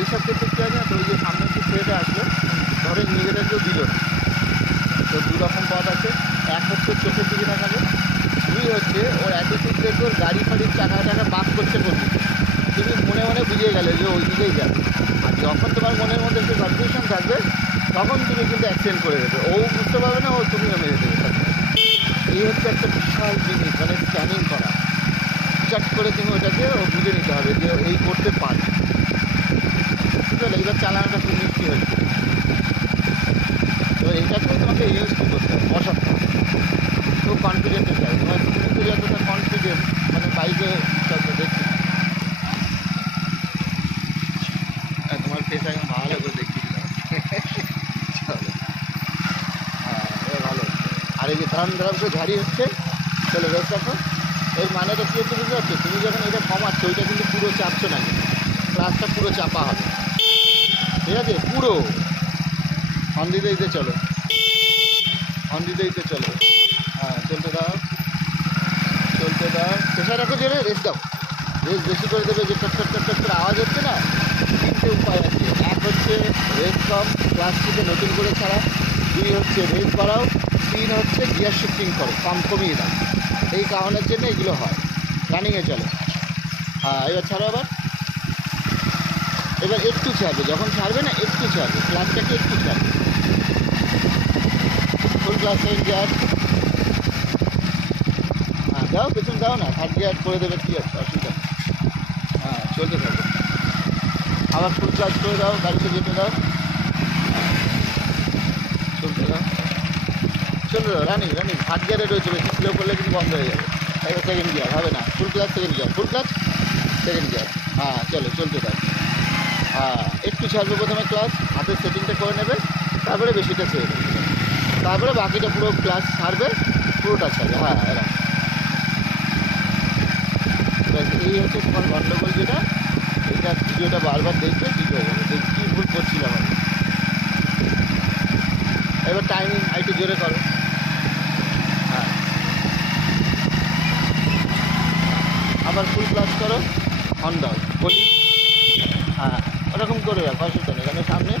এইসব ক্ষেত্রে কী আছে না, তো ওই যে সামনে একটু ছেলেটা আসবে, ধরে নিজেদের কেউ দিল না। তো দু রকম পথ আছে। এক হচ্ছে চোখের দিকে তাকাবে, দুই হচ্ছে ওর অ্যাটিটিউড দেখবে ওর গাড়ি ফাড়ির চাকা টাকা বাস করছে করবে, তুমি মনে মনে বুঝিয়ে গেলে যে ওই দিকেই যাবে। আর যখন তোমার মনের মধ্যে একটু কনফিউশন থাকবে তখন তুমি কিন্তু অ্যাক্সিডেন্ট করে দেবে, ও বুঝতে পারবে না, ও তুমিও মেরে দেবে সাথে। এই হচ্ছে একটা বিশাল জিনিস, মানে স্ক্যানিং করা। চট করে তুমি ওটাকে বুঝে নিতে হবে যে এই করতে পারে। চলো এইবার চালানোটা খুব মিষ্টি হচ্ছে। তো এইটাকেও তোমাকে ইউজফুল করতে হবে, অসাধারণ। খুব কনফিডেন্টের চাই তোমার, তুমি তো যতটা কনফিডেন্ট মানে বাইকে দেখছি তোমার ফেস আমি ভালো করে দেখছি। চলো, হ্যাঁ এবার ভালো হচ্ছে। আর এই যে ধান ধারাম করে ঝাড়ি হচ্ছে, চলো রেস রাখো। এর মানেটা কী হচ্ছে বুঝতে পারছো, তুমি যখন এটা কমাচ্ছ ওইটা কিন্তু পুরো চাপছো না, ক্লাসটা পুরো চাপা হবে, ঠিক আছে? পুরো হর্ন দিতে দিতে চলো, হর্ন দিতে দিতে চলো। হ্যাঁ চলতে দাও, চলতে দাও, প্রেশার রাখো, জোরে রেস দাও। রেস বেশি করে দেবে, যে টক টক টক টক করে আওয়াজ হচ্ছে না। তিনটে উপায় আছে, এক হচ্ছে রেস কম, ক্লাস থেকে নতুন করে ছাড়া। দুই হচ্ছে রেস বাড়াও। তিন হচ্ছে গিয়ার শিফটিং করো, কমিয়ে দাও। এই কারণের জন্য এগুলো হয়। রানিংয়ে চলো। হ্যাঁ এবার ছাড়ো আবার, এবার একটু ছাড়বে, যখন ছাড়বে না একটু ছাড়বে, ক্লাসটাকে একটু ছাড়বে। ফুল ক্লাস সেকেন্ড গিয়ার। হ্যাঁ দাও, পেছন দাও না, থার্ড গিয়ার করে দেবে, কী আছে অসুবিধা। হ্যাঁ চলতে থাকবে, আবার ফুল ক্লাস করে দাও, গাড়িতে যেতে দাও, চলতে দাও, চলতে দাও। রানিং রানিং থার্ড গিয়ারে রয়েছে, বেশি স্লো করলে কিন্তু বন্ধ হয়ে যাবে। এবার সেকেন্ড গিয়ার হবে না, ফুল ক্লাস সেকেন্ড গিয়ার, ফুল ক্লাস সেকেন্ড গিয়ার। হ্যাঁ চলো চলতে দাও। হ্যাঁ একটু ছাড়বে প্রথমে, ক্লাস হাতের সেটিংটা করে নেবে, তারপরে বেশিটা ছেড়ে দেবে, তারপরে বাকিটা পুরো ক্লাস ছাড়বে, পুরোটা ছাড়বে। হ্যাঁ এরা এই হচ্ছে তোমার গণ্ডগোল যেটা। এটা ভিডিওটা বারবার দেখবে, ঠিক হয়ে যাবে। দেখ কী ভুল করছিলাম আমি। এবার টাইমিং একটু জোরে করো। হ্যাঁ আবার ফুল ক্লাস করো, হর্ন দাও, বলি। হ্যাঁ ওরকম করে রাখো, অসুবিধা নেই, কারণ সামনে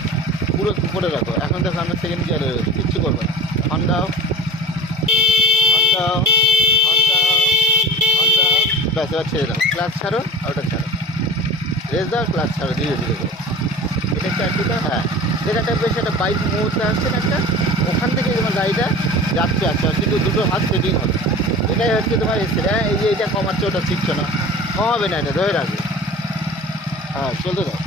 পুরো করে রাখো। এখন তো সামনে সেকেন্ড গিয়ারে রয়েছে, কিচ্ছু করবে না। হর্ন দাও, হর্ন দাও, হর্ন দাও, হর্ন দাও, ব্যাস এবার ছেড়ে দাও। ক্লাস ছাড়ো, ওটা ছাড়ো, রেস দাও, ক্লাস ছাড়ো, ধীরে ধীরে করো। এটা একটা অ্যাক্টিভা। হ্যাঁ যেখানটা বেশ একটা বাইক মুহূর্তে আসছে না একটা, ওখান থেকে তোমার গাড়িটা যাচ্ছে আসছে, কিন্তু দুটো হাত সেটিং হবে। এটাই হচ্ছে তোমার এসে। হ্যাঁ এই যে এটা কমাচ্ছে, ওটা শিখছো না, কমাবে না, এটা ধরে রাখবে। হ্যাঁ চলতে দাও।